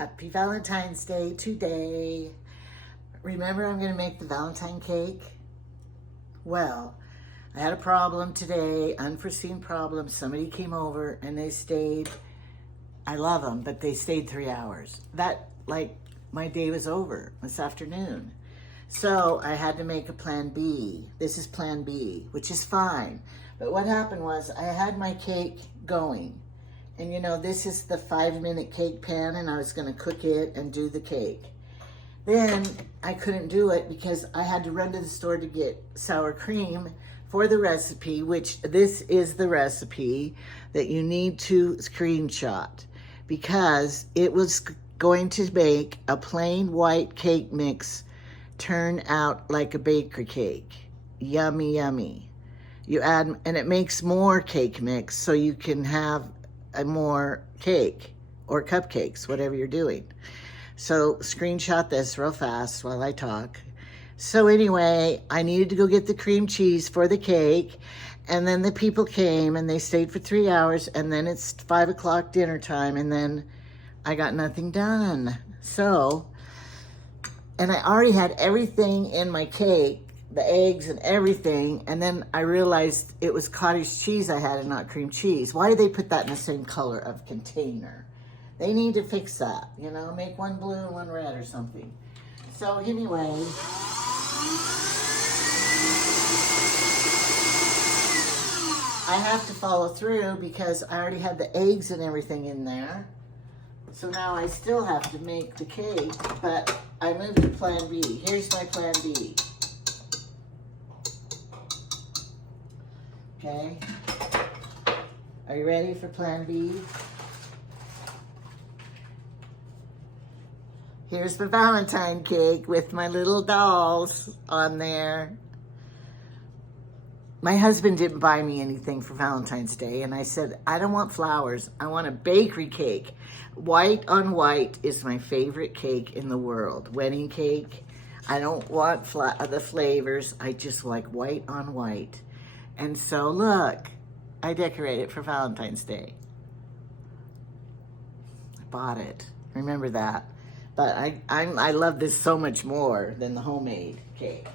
Happy Valentine's Day today. Remember, I'm going to make the Valentine cake? Well, I had a problem today, unforeseen problem. Somebody came over and they stayed. I love them, but they stayed 3 hours. My day was over this afternoon. So I had to make a plan B. This is plan B, which is fine. But what happened was I had my cake going. And you know, this is the 5-minute cake pan, and I was gonna cook it and do the cake. Then I couldn't do it because I had to run to the store to get sour cream for the recipe, which this is the recipe that you need to screenshot, because it was going to make a plain white cake mix turn out like a bakery cake. Yummy, yummy. You add, and it makes more cake mix so you can have more cake or cupcakes, whatever you're doing. So screenshot this real fast while I talk. So anyway, I needed to go get the cream cheese for the cake, and then the people came and they stayed for 3 hours, and then it's 5 o'clock dinner time, and then I got nothing done. So, and I already had everything in my cake, the eggs and everything, and then I realized it was cottage cheese I had and not cream cheese. Why do they put that in the same color of container? They need to fix that, you know, make one blue and one red or something. So anyway, I have to follow through because I already had the eggs and everything in there. So now I still have to make the cake, but I moved to plan B. Here's my plan B. Okay, are you ready for plan B? Here's the Valentine cake with my little dolls on there. My husband didn't buy me anything for Valentine's Day, and I said, I don't want flowers, I want a bakery cake. White on white is my favorite cake in the world. Wedding cake, I don't want the flavors, I just like white on white. And so look, I decorated for Valentine's Day. I bought it, remember that. But I love this so much more than the homemade cake.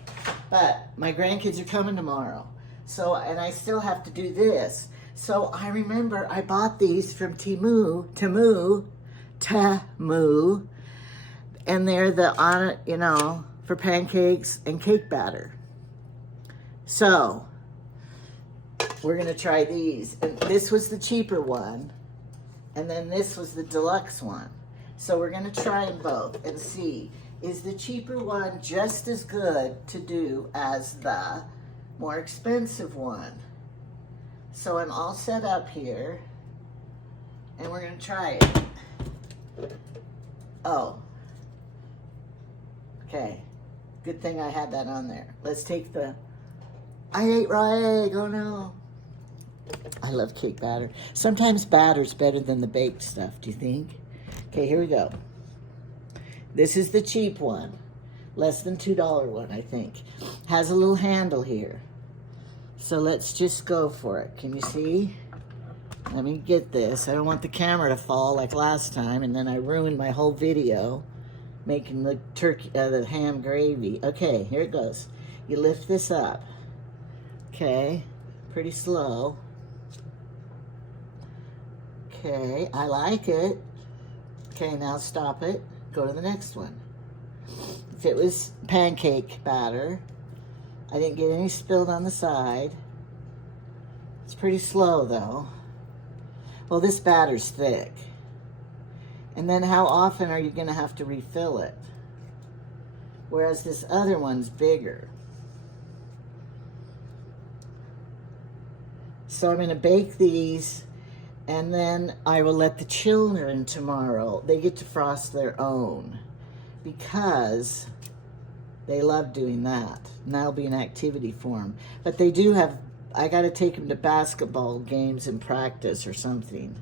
But my grandkids are coming tomorrow. So, and I still have to do this. So I remember I bought these from Temu, and they're the, you know, for pancakes and cake batter. So, we're gonna try these. And this was the cheaper one, and then this was the deluxe one. So we're gonna try them both and see, is the cheaper one just as good to do as the more expensive one? So I'm all set up here, and we're gonna try it. Oh, okay, good thing I had that on there. Let's take the, I ate raw egg, oh no. I love cake batter. Sometimes batter's better than the baked stuff, do you think? Okay, here we go. This is the cheap one. Less than $2 one, I think. Has a little handle here. So let's just go for it. Can you see? Let me get this. I don't want the camera to fall like last time, and then I ruined my whole video making the turkey, the ham gravy. Okay, here it goes. You lift this up. Okay, pretty slow. Okay, I like it. Okay, now stop it. Go to the next one. If it was pancake batter, I didn't get any spilled on the side. It's pretty slow though. Well, this batter's thick. And then how often are you gonna have to refill it? Whereas this other one's bigger. So I'm gonna bake these, and then I will let the children tomorrow, they get to frost their own, because they love doing that. And that'll be an activity for them. But they do have, I gotta take them to basketball games and practice or something.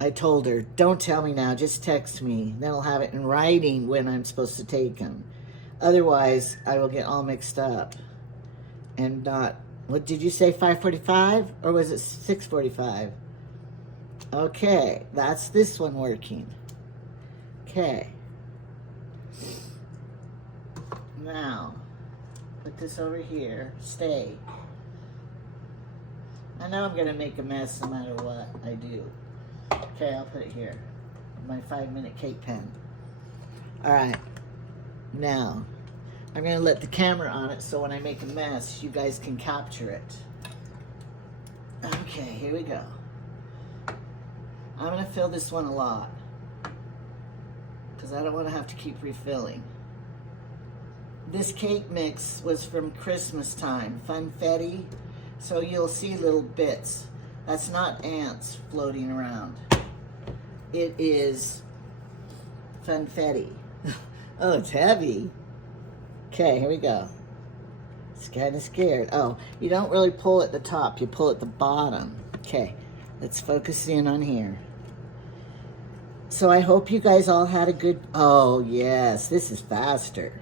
I told her, don't tell me now, just text me. Then I'll have it in writing when I'm supposed to take them. Otherwise, I will get all mixed up and not. What did you say, 5:45? Or was it 6:45? Okay, that's this one working. Okay. Now, put this over here. Stay. I know I'm going to make a mess no matter what I do. Okay, I'll put it here. My 5-minute cake pen. All right. Now, I'm going to let the camera on it so when I make a mess, you guys can capture it. Okay, here we go. I'm going to fill this one a lot because I don't want to have to keep refilling. This cake mix was from Christmas time, funfetti, so you'll see little bits. That's not ants floating around. It is funfetti. Oh, it's heavy. Okay, here we go. It's kind of scared. Oh, you don't really pull at the top, you pull at the bottom. Okay, let's focus in on here. So I hope you guys all had a good, oh yes, this is faster.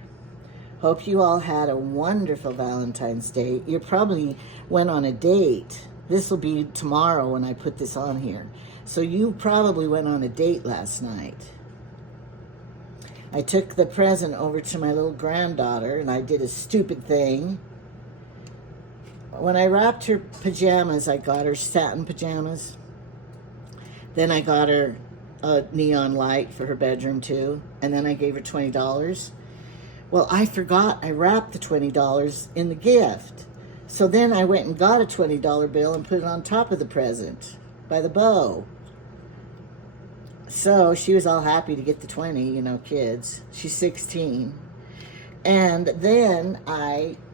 Hope you all had a wonderful Valentine's Day. You probably went on a date. This will be tomorrow when I put this on here. So you probably went on a date last night. I took the present over to my little granddaughter and I did a stupid thing. When I wrapped her pajamas, I got her satin pajamas. Then I got her a neon light for her bedroom too. And then I gave her $20. Well, I forgot I wrapped the $20 in the gift. So then I went and got a $20 bill and put it on top of the present by the bow. So she was all happy to get the 20, you know, kids. She's 16. And then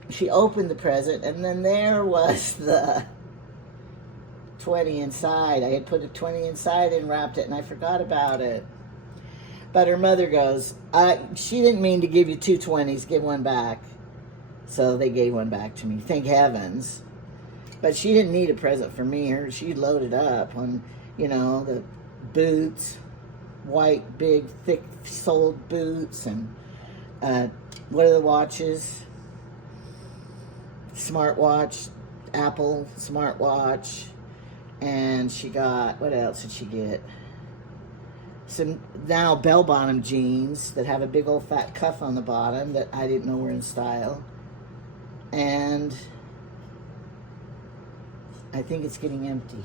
she opened the present and then there was the 20 inside. I had put a 20 inside and wrapped it and I forgot about it. But her mother goes, she didn't mean to give you 2 20s, give one back. So they gave one back to me, thank heavens. But she didn't need a present for me. She loaded up on, you know, the boots, white, big, thick-soled boots, and what are the watches? Smartwatch, Apple smartwatch, and she got, what else did she get? Some now bell-bottom jeans that have a big old fat cuff on the bottom that I didn't know were in style. And I think it's getting empty.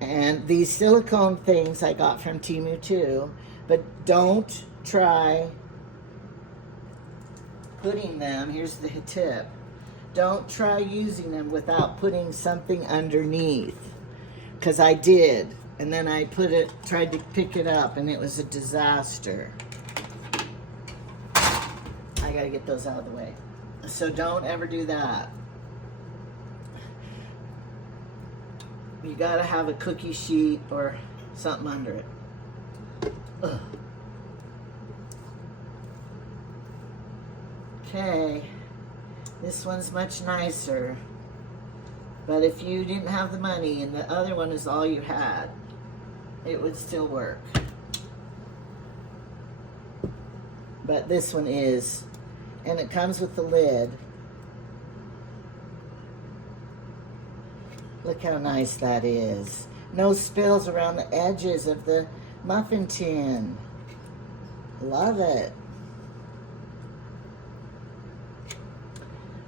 And these silicone things I got from Temu too, but don't try putting them, here's the tip, don't try using them without putting something underneath. Because I did. And then I tried to pick it up, and it was a disaster. I gotta get those out of the way. So don't ever do that. You gotta have a cookie sheet or something under it. Ugh. Okay, this one's much nicer. But if you didn't have the money and the other one is all you had, it would still work. But this one is, and it comes with the lid. Look how nice that is. No spills around the edges of the muffin tin. Love it.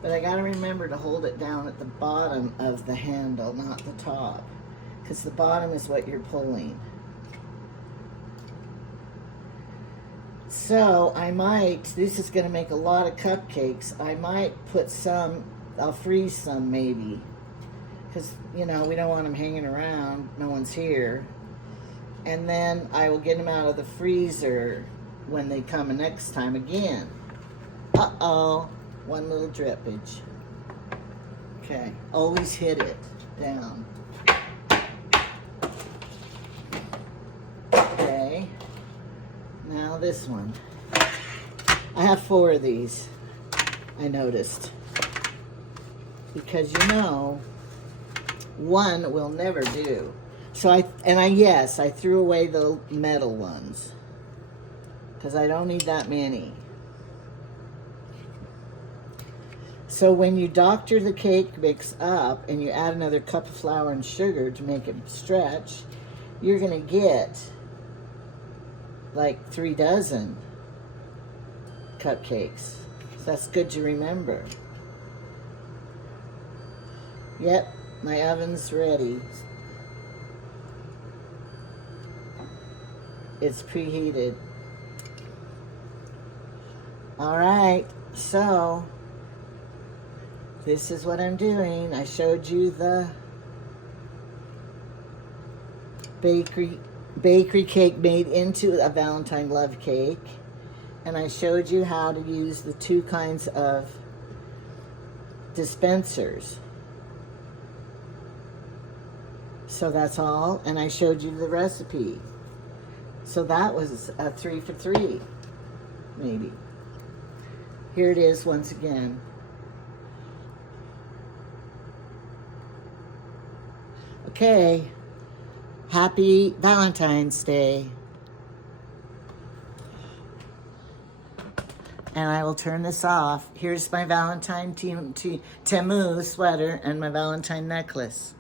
But I gotta remember to hold it down at the bottom of the handle, not the top. Because the bottom is what you're pulling. So I might, this is gonna make a lot of cupcakes. I might put some, I'll freeze some maybe. Because, you know, we don't want them hanging around, no one's here. And then I will get them out of the freezer when they come next time again. Uh-oh, one little drippage. Okay, always hit it down. Okay, now this one. I have 4 of these, I noticed. Because you know, one will never do. So I threw away the metal ones. Because I don't need that many. So when you doctor the cake mix up and you add another cup of flour and sugar to make it stretch, you're going to get like 3 dozen cupcakes. So that's good to remember. Yep, my oven's ready. It's preheated. All right, so this is what I'm doing. I showed you the bakery cake made into a Valentine love cake. And I showed you how to use the 2 kinds of dispensers. So that's all. And I showed you the recipe. So that was a 3 for 3, maybe. Here it is once again. Okay. Happy Valentine's Day. And I will turn this off. Here's my Valentine Temu sweater and my Valentine necklace.